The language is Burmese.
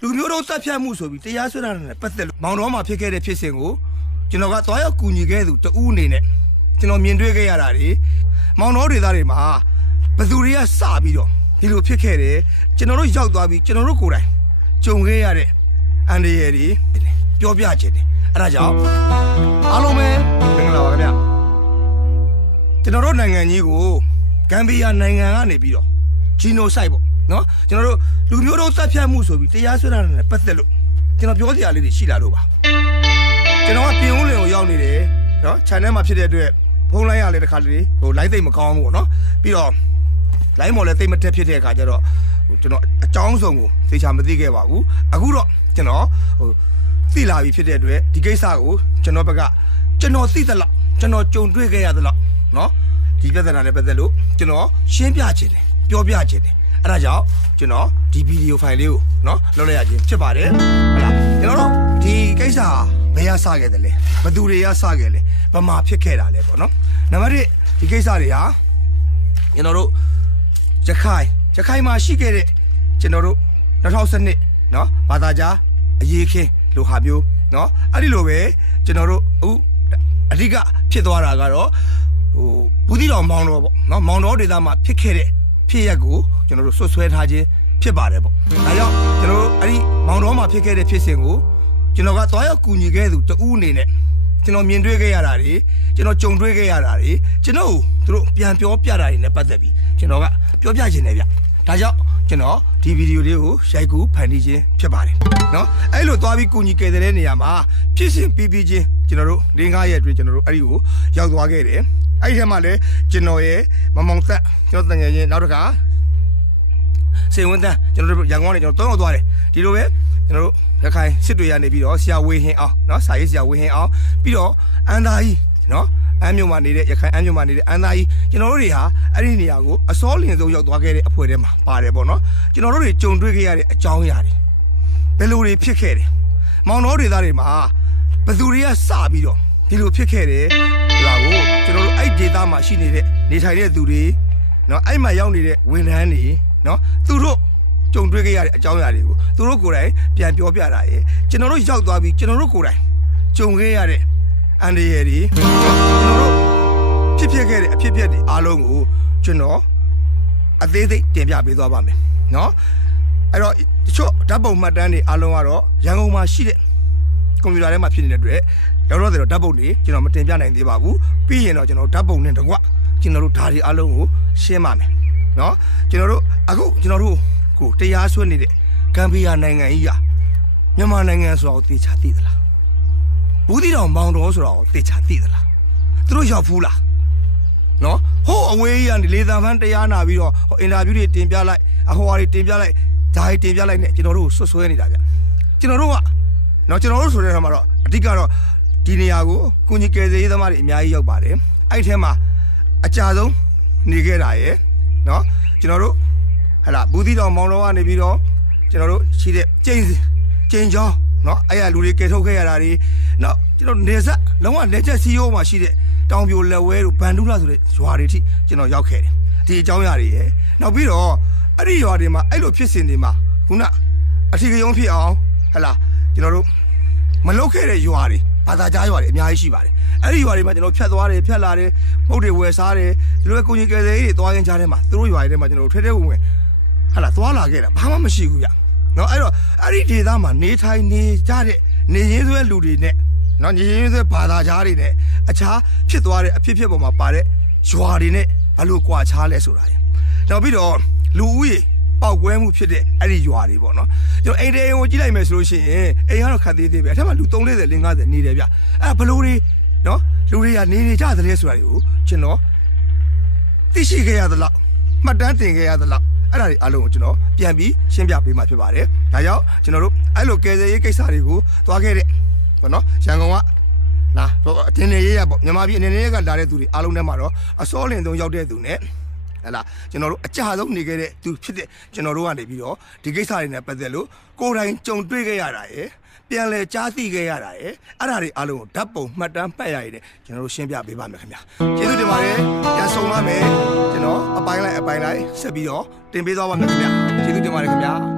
လူမျိုးတို့တပ်ဖြတ်မှုဆိုပြီးတရားစွဲတာနဲ့ပတ်သက်လို့မောင်တော်မှာဖြစ်ခဲ့တဲ့ဖြစ်စဉ်ကိုကျွန်တော်ကသွားရောက်ကူညီခဲ့သူတဦးအနေနဲ့ကျွန်တော်မြင်တွေ့ခဲ့ရတာတွေမောင်တော်ဒေသတွေမှာဘသူတွေကစပြီးတော့ဒီလိုဖြစ်ခဲ့တယ်ကျွန်တော်တို့ရောက်သွားပြီးကျွန်တော်တို့ကိုယ်တိုင်ကြုံခဲ့ရတဲ့အန်ဒီရယ်တွေပြောပြခြင်းတယ်အဲ့ဒါကြောင့်အားလုံးပဲမင်္ဂလာပါခင်ဗျကျွန်တော်တို့နိုင်ငံကြီးကိုဂမ်ဘီယာနိုင်ငံကနေပြီးတော့ဂျီနိုဆိုက်ပေါ့နော်ကျွန်တော်တို့လူမျိုးတို့တပ်ဖြတ်မှုဆိုပြီးတရားစွဲတာနဲ့ပတ်သက်လို့ကျွန်တော်ပြောစရာလေးတွေရှိလာလို့ပါကျွန်တော်ကပြင်ဦးလင်ကိုရောက်နေတယ်နော် channel မှာဖြစ်တဲ့အတွက်ဖုန်းလိုင်းရလေတစ်ခါလေးဟို line သိမ့်မကောင်းဘူးပေါ့နော်ပြီးတော့ line မော်လည်းသိမ့်မတက်ဖြစ်တဲ့အခါကျတော့ကျွန်တော်အကြောင်းစုံကိုသိချာမသိခဲ့ပါဘူးအခုတော့ကျွန်တော်ဟိုသိလာပြီဖြစ်တဲ့အတွက်ဒီကိစ္စကိုကျွန်တော်ဘက်ကကျွန်တော်သိသလောက်ကျွန်တော်ကြုံတွေ့ခဲ့ရသလောက်နော်ဒီပြဿနာနဲ့ပတ်သက်လို့ကျွန်တော်ရှင်းပြခြင်းတယ်ပြောပြခြင်းတယ်အဲ့ဒါကြောင့်ကျွန်တော်ဒီဗီဒီယိုဖိုင်လေးကိုနော်လုပ်လိုက်ရခြင်းဖြစ်ပါတယ်ဟုတ်လားကျွန်တော်တို့ဒီကိစ္စဘယ်ရစခဲ့တယ်လဲဘယ်သူတွေကစခဲ့လဲဘယ်မှာဖြစ်ခဲ့တာလဲပေါ့နော်နံပါတ်1ဒီကိစ္စတွေဟာကျွန်တော်တို့ရခိုင်မှာရှိခဲ့တဲ့ကျွန်တော်တို့2012နော်ဘာသာကြားအရေးခင်းလိုဟာမျိုးနော်အဲ့ဒီလိုပဲကျွန်တော်တို့အခုအဓိကဖြစ်သွားတာကတော့ဟိုဘူးသီးတော်မောင်တော်ပေါ့နော်မောင်တော်ဒေသမှာဖြစ်ခဲ့တဲ့ဖြစ်ရက်ကိုကျွန်တော်တို့ဆွဆွဲထားခြင်းဖြစ်ပါတယ်ပေါ့ဒါကြောင့်ကျွန်တော်တို့အဲ့ဒီမောင်တော်မှာဖြစ်ခဲ့တဲ့ဖြစ်စဉ်ကိုကျွန်တော်ကသွားရောက်ကူညီခဲ့သူတဦးအနေနဲ့ကျွန်တော်မြင်တွေ့ခဲ့ရတာတွေကျွန်တော်ကြုံတွေ့ခဲ့ရတာတွေကျွန်တော်တို့ပြန်ပြောပြတာတွေနဲ့ပတ်သက်ပြီးကျွန်တော်ကပြောပြခြင်းနဲ့ဗျဒါကြောင့်ကျွန်တော်ဒီဗီဒီယိုလေးကိုရိုက်ကူးဖန်တီးခြင်းဖြစ်ပါတယ်နော်အဲ့လိုသွားပြီးကူညီခဲ့တဲ့နေရာမှာဖြစ်စဉ်ပြီးချင်းကျွန်တော်တို့5ရက်အတွင်းကျွန်တော်တို့အဲ့ဒီကိုရောက်သွားခဲ့တယ်အဲ့ဒီထဲမှာလည်းကျွန်တော်ရဲ့မမောင်သက်ကျွန်တော်တန်ငယ်ချင်းနောက်တစ်ခါစေဝင်းတန်းကျွန်တော်တို့ရန်ကုန်ကနေကျွန်တော်3ရောက်သွားတယ်ဒီလိုပဲကျွန်တော်တို့ရခိုင်စစ်တွေရနေပြီးတော့ဆရာဝေဟင်အောင်เนาะစာရေးဆရာဝေဟင်အောင်ပြီးတော့အန်သားကြီးเนาะအမ်းမြို့မှာနေတဲ့ရခိုင်အမ်းမြို့မှာနေတဲ့အန်သားကြီးကျွန်တော်တို့တွေဟာအဲ့ဒီနေရာကိုအစောလင်ဆုံးရောက်သွားခဲ့တဲ့အဖွဲ့ထဲမှာပါတယ်ပေါ့เนาะကျွန်တော်တို့တွေကြုံတွေ့ခဲ့ရတဲ့အကြောင်းအရာတွေဘယ်လိုတွေဖြစ်ခဲ့တယ်မောင်တော်ဒေသတွေမှာဘသူတွေကစပြီးတော့ဒီလိုဖြစ်ခဲ့တယ်ဒါကိုကျွန်တော်တို့အဲ့ဒေသမှာရှိနေတဲ့နေထိုင်တဲ့သူတွေเนาะအဲ့မှာရောက်နေတဲ့ဝန်ထမ်းတွေเนาะသူတို့ကြုံတွေ့ခဲ့ရတဲ့အကြောင်းအရာတွေကိုသူတို့ကိုယ်တိုင်ပြန်ပြောပြတာရယ်ကျွန်တော်တို့ရောက်သွားပြီးကျွန်တော်တို့ကိုယ်တိုင်ကြုံခဲ့ရတဲ့အန်ဒီရယ်တွေကျွန်တော်တို့ဖြစ်ခဲ့တဲ့အဖြစ်တွေအားလုံးကိုကျွန်တော်အသေးစိတ်တင်ပြပေးသွားပါမယ်เนาะအဲ့တော့တချို့ဓာတ်ပုံမှတ်တမ်းတွေအားလုံးကတော့ရန်ကုန်မှာရှိတဲ့ကွန်ပျူတာထဲမှာဖြစ်နေတဲ့အတွက်တော့ဓာတ်ပုံတွေကျွန်တော်မတင်ပြနိုင်သေးပါဘူးပြီးရင်တော့ကျွန်တော်ဓာတ်ပုံနဲ့တကွကျွန်တော်တို့ဓာတ်တွေအားလုံးကိုရှင်းပါမယ်เนาะကျွန်တော်တို့အခုကျွန်တော်တို့ကိုတရားစွဲနေတဲ့ဂမ်ဘီယာနိုင်ငံကြီးကမြန်မာနိုင်ငံဆိုတာကိုသိချာသိသလားဘူးသီးတော်မောင်တော်ဆိုတာကိုသိချာသိသလားသူတို့ရောက်ဘူးလားနော်ဟိုးအဝေးကြီးကနေလေသာဖန်းတရားနာပြီးတော့အင်တာဗျူးတွေတင်ပြလိုက်အဟောတွေတင်ပြလိုက်ဓာတ်တင်ပြလိုက်နဲ့ကျွန်တော်တို့ဆွဆွဲနေတာဗျကျွန်တော်တို့ကနော်ကျွန်တော်တို့ဆိုတဲ့အခါမှာတော့အဓိကတော့ဒီနေရာကိုကုညီကယ်ဆယ်ရေးသမားတွေအများကြီးရောက်ပါတယ်အဲ့ဒီထဲမှာအကြဆုံးနေခဲ့တာရယ်နော်ကျွန်တော်တို့ဟလာဘူးသီးတော်မောင်တော်ကနေပြီးတော့ကျွန်တော်တို့ရှိတဲ့ကျင်းချောင်းเนาะအဲ့ရလူတွေကယ်ထုတ်ခဲ့ရတာတွေเนาะကျွန်တော်နေဆက်လုံးဝလက်ချက်စီယိုးမှာရှိတဲ့တောင်ပြိုလက်ဝဲတို့ဘန်ဒူးလာဆိုတဲ့ရွာတွေထိကျွန်တော်ရောက်ခဲ့တယ်ဒီအကြောင်းအရာတွေရယ်နောက်ပြီးတော့အဲ့ဒီရွာတွေမှာအဲ့လိုဖြစ်စဉ်တွေမှာခုနအထီးကယုံဖြစ်အောင်ဟလာကျွန်တော်တို့မလုတ်ခဲ့တဲ့ရွာတွေဘာသာကြားရွာတွေအများကြီးရှိပါတယ်အဲ့ဒီရွာတွေမှာကျွန်တော်ဖြတ်သွားတယ်ဖြတ်လာတယ်ပုတ်တွေဝယ်စားတယ်ဒီလိုပဲကိုကြီးကယ်ဆယ်ရေးတွေသွားရင်ကြားထဲမှာသူတို့ရွာတွေထဲမှာကျွန်တော်ထဲဝင်ဟာလာသွားလာခဲ့တာဘာမှမရှိဘူးဗျနော်အဲ့တော့အဲ့ဒီဒေသမှာနေထိုင်နေကြတဲ့နေရင်းဆွဲလူတွေနဲ့နော်နေရင်းဆွဲဘာသာကြားတွေနဲ့အခြားဖြစ်သွားတဲ့အဖြစ်ပေါ်မှာပါတဲ့ရွာတွေနဲ့ဘလို့ကွာခြားလဲဆိုတာရနောက်ပြီးတော့လူဦးရေပေါက်ကွဲမှုဖြစ်တဲ့အဲ့ဒီရွာတွေပေါ့နော်ကျွန်တော်အိမ်တေကိုကြည့်လိုက်မယ်ဆိုလို့ရှိရင်အိမ်ကတော့ခတ်သေးသေးပဲအထက်မှာလူ340 50နေတယ်ဗျအဲ့ဘလို့တွေနော်လူတွေကနေကြသလဲဆိုတာတွေကိုကျွန်တော်သိရှိခဲ့ရသလောက်မှတ်တမ်းတင်ခဲ့ရသလောက်အဲ့ဒါတွေအားလုံးကိုကျွန်တော်ပြန်ပြီးရှင်းပြပေးမှာဖြစ်ပါတယ်ဒါကြောင့်ကျွန်တော်တို့အဲ့လိုကယ်ဆယ်ရေးကိစ္စတွေကိုသွားခဲ့တဲ့ပေါ့နော်ရန်ကုန်ကလာအတင်းနေရေးရပေါ့မြန်မာပြည်အနေနဲ့ကလာတဲ့သူတွေအားလုံးထဲမှာတော့အစောလင်ဆုံးရောက်တဲ့သူနဲ့ဟဲ့လားကျွန်တော်တို့အကြဆုံးနေခဲ့တဲ့သူဖြစ်တဲ့ကျွန်တော်တို့ကနေပြီးတော့ဒီကိစ္စတွေနဲ့ပတ်သက်လို့ကိုယ်တိုင်ကြုံတွေ့ခဲ့ရတာရယ်ပြန်လဲကြားသိခဲ့ရတာရယ်အဲ့ဒါတွေအားလုံးကိုဓာတ်ပုံမှတ်တမ်းမှတ်ရရတဲ့ကျွန်တော်တို့ရှင်းပြပေးပါမယ်ခင်ဗျာကျေးဇူးတင်ပါတယ်ပြန်ဆုံပါမယ်ကျွန်တော်အပိုင်းလိုက်ဆက်ပြီးတော့တင်ပေးသွားပါမယ်ခင်ဗျာကျေးဇူးတင်ပါတယ်ခင်ဗျာ